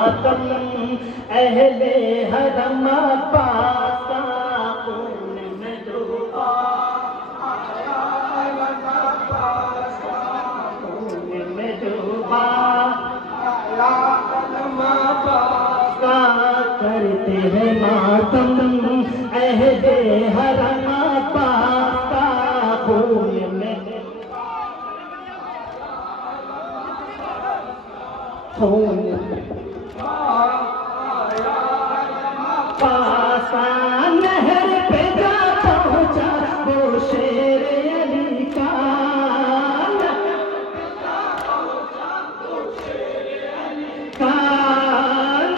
मातम अहले हरम अब्बास का खून में डूबा, खून में डूबा का करते हैं मातम अहले हरम अब्बास का खून में पासा नहर पे जा पहुंचा वो शेर अली का,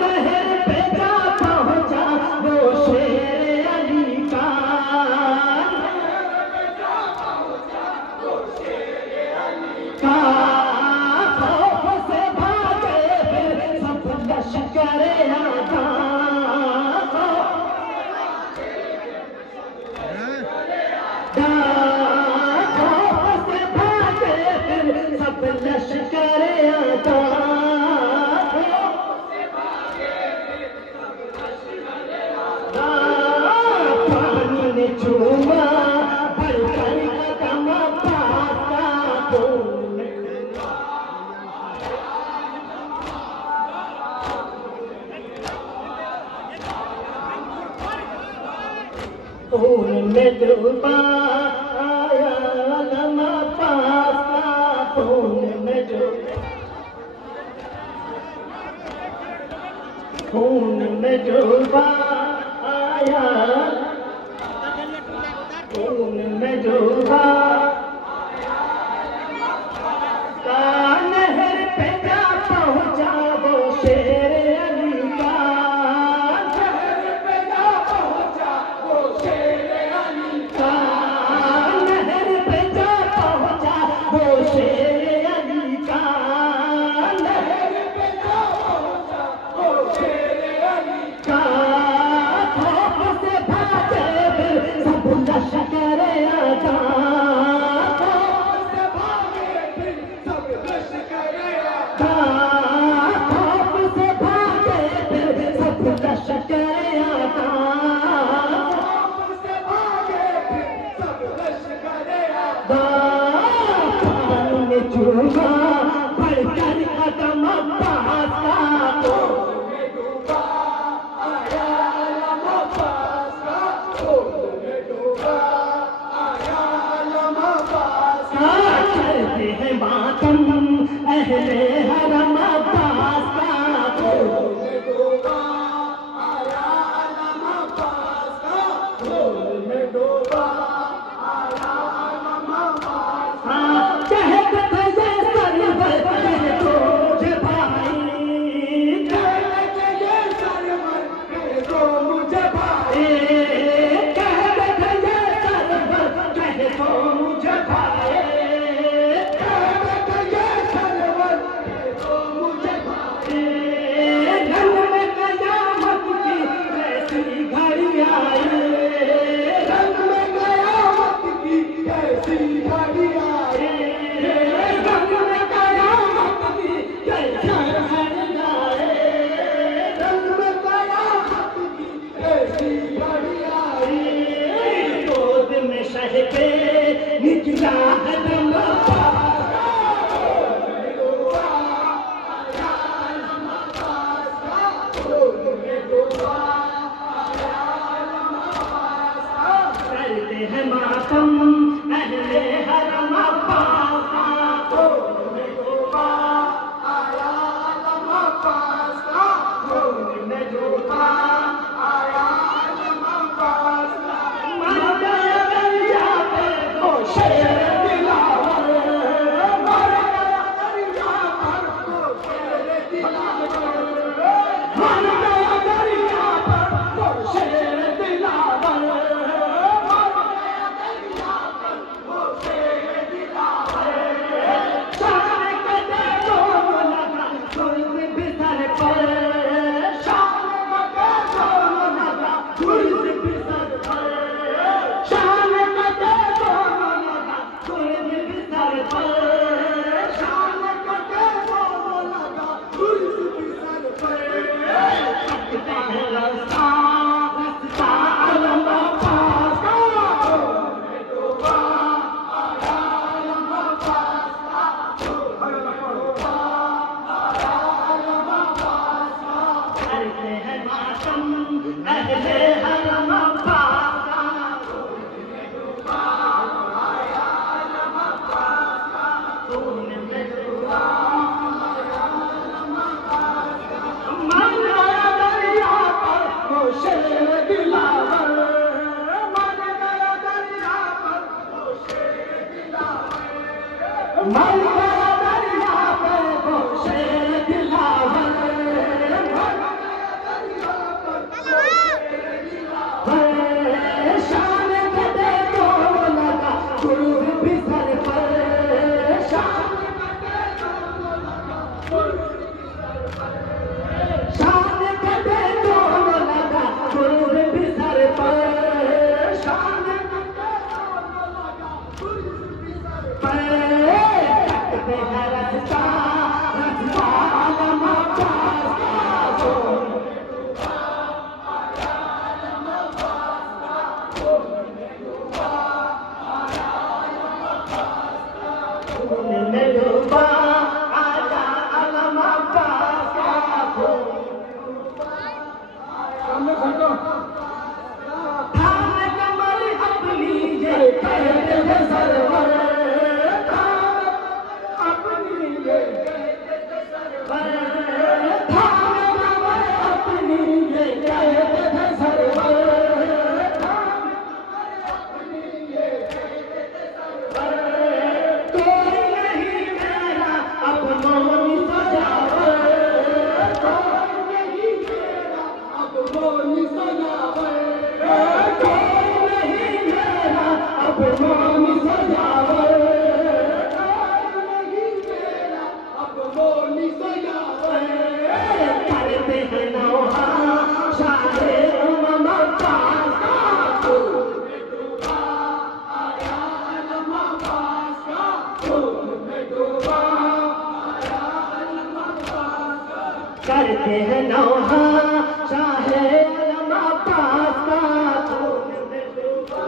नहर पे जा पहुंचा वो शेर अली का, खौफ से भागे फिर सब लश्कर आका, खौफ से भागे फिर सब लश्कर आका, पानी ने चूमा भरकर कदम अब्बास का खून में डूबा, आया अलम अब्बास का खून में डूबा, खून में डूबा आया, खून में डूबा का नहर पे जा पहुंचा वो शेर अली का, नहर पे जा पहुंचा वो शेर अली का, नहर पे जा पहुंचा वो शेर अली का, नहर पे जा पहुंचा वो शेर अली का, खौफ से भागे फिर सब लश्कर आका, खौफ से भागे फिर सब लश्कर आका, खौफ से भागे फिर सब लश्कर आका, खौफ से भागे फिर सब लश्कर आका, पानी में चूमा भरकर कदम अब्बास का खून में डूबा, आया अलम अब्बास का खून में डूबा, आया अलम अब्बास का करते हैं मातम अहले हरम अब्बास का खून में डूबा, आया अहले हरम अब्बास का खून में डूबा मर गया दरिया पर वो शेर दिलावर मर गया दरिया पर वो शेर दिलावर मर गया दरिया पर वो शेर दिलावर मर गया दरिया पर वो शेर दिलावर शान कदे तो लगा गुरूर भी सर पर शान कदे तो लगा गुरूर भी सर पर शान कदे तो लगा गुरूर भी सर पर शान कदे तो लगा गुरूर भी सर पर कटते हैं रास्ता रास्ता आलम अब्बास का खून में डूबा आया आलम अब्बास का खून में डूबा आया आलम अब्बास का खून में डूबा आया आलम अब्बास का खून थाम कमर अपनी ये कहते हैं सरवर थाम अपनी ये कहते हैं सरवर थाम कमर अपनी ये कहते हैं सरवर थाम कमर अपनी ये कहते हैं सरवर कोई नहीं मेरा अब मौनी सजावर कोई नहीं मेरा अब मौनी सजावर कोई नहीं मेरा अब मौनी सजावर कोई नहीं मेरा अब मौनी सजावर करते हैं नौहा शाहे उमम अब्बास का खून में डूबा आया आलम अब्बास का खून में डूबा आया आलम अब्बास का करते हैं नौहा शाहे आलम अब्बास का खून में डूबा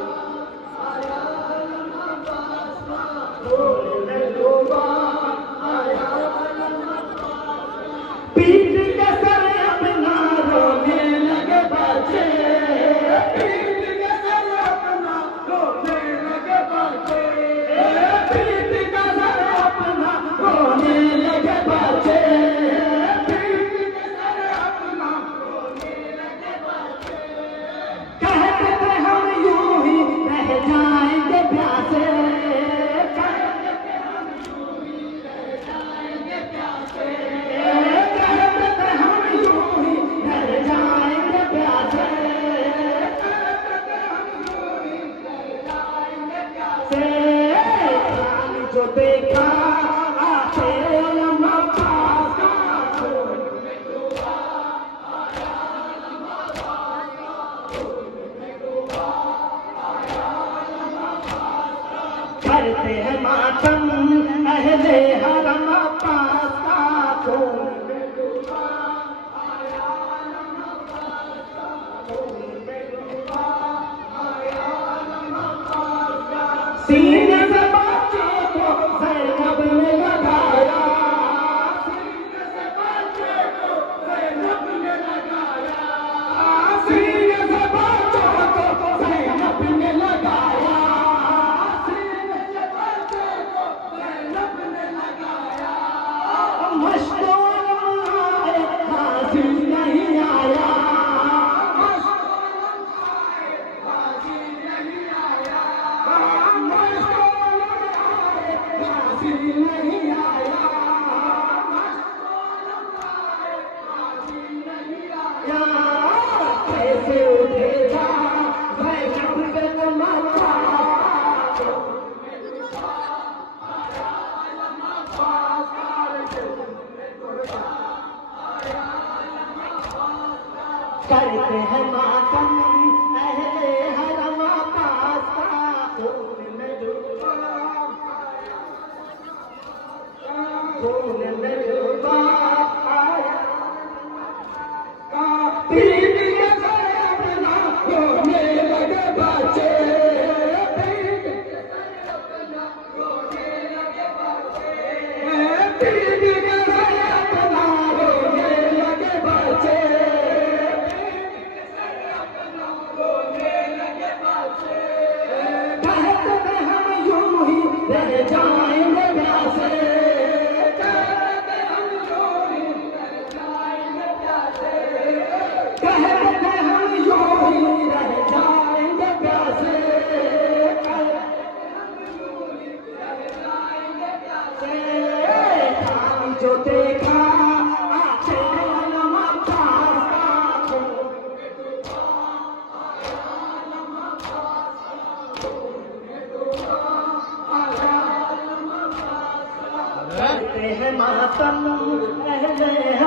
आया आलम अब्बास का खून में डूबा आया आलम अब्बास का पीठ के सर अपना रोने लगे बच्चे पीठ के सर अपना रोने लगे बच्चे पीठ के सर अपना रोने लगे बच्चे पीठ के सर अपना रोने लगे बच्चे कहते थे हम यूं ही रह जाएंगे प्यासे कहते थे हम यूं ही रह जाएंगे प्यासे कहते थे हम यूं ही रह जाएंगे प्यासे कहते थे हम यूं ही रह जाएंगे प्यासे रानी जो देखा आते आलम अब्बास का खून में डूबा आया आलम अब्बास का खून में डूबा आया आलम अब्बास का करते हैं मातम अहले हरम अब्बास का खून में डूबा आया आलम अब्बास का खून में डूबा आया आलम अब्बास का सीने से बच्चे को ज़ैनब ने लगाया सीने से बच्चे को ज़ैनब ने लगाया सीने से बच्चे को ज़ैनब ने लगाया सीने से बच्चे को ज़ैनब ने लगाया मशहूर आए हाजिर नहीं आया मशहूर आए हाजिर नहीं आया मशहूर आए हाजिर नहीं आया मशहूर आए हाजिर नहीं आया कैसे उठेगा ज़ैनब बिन अब्बास खून में डूबा आया आलम अब्बास का खून में डूबा आया आलम अब्बास का करते हैं मातम अहले हरम अब्बास का खून में डूबा खून में डूबा आया पीठ के सर अपना रोने लगे बच्चे पीठ के सर अपना रोने लगे बच्चे पीठ के सर अपना रोने लगे बच्चे पीठ के सर करते हैं मातम अहले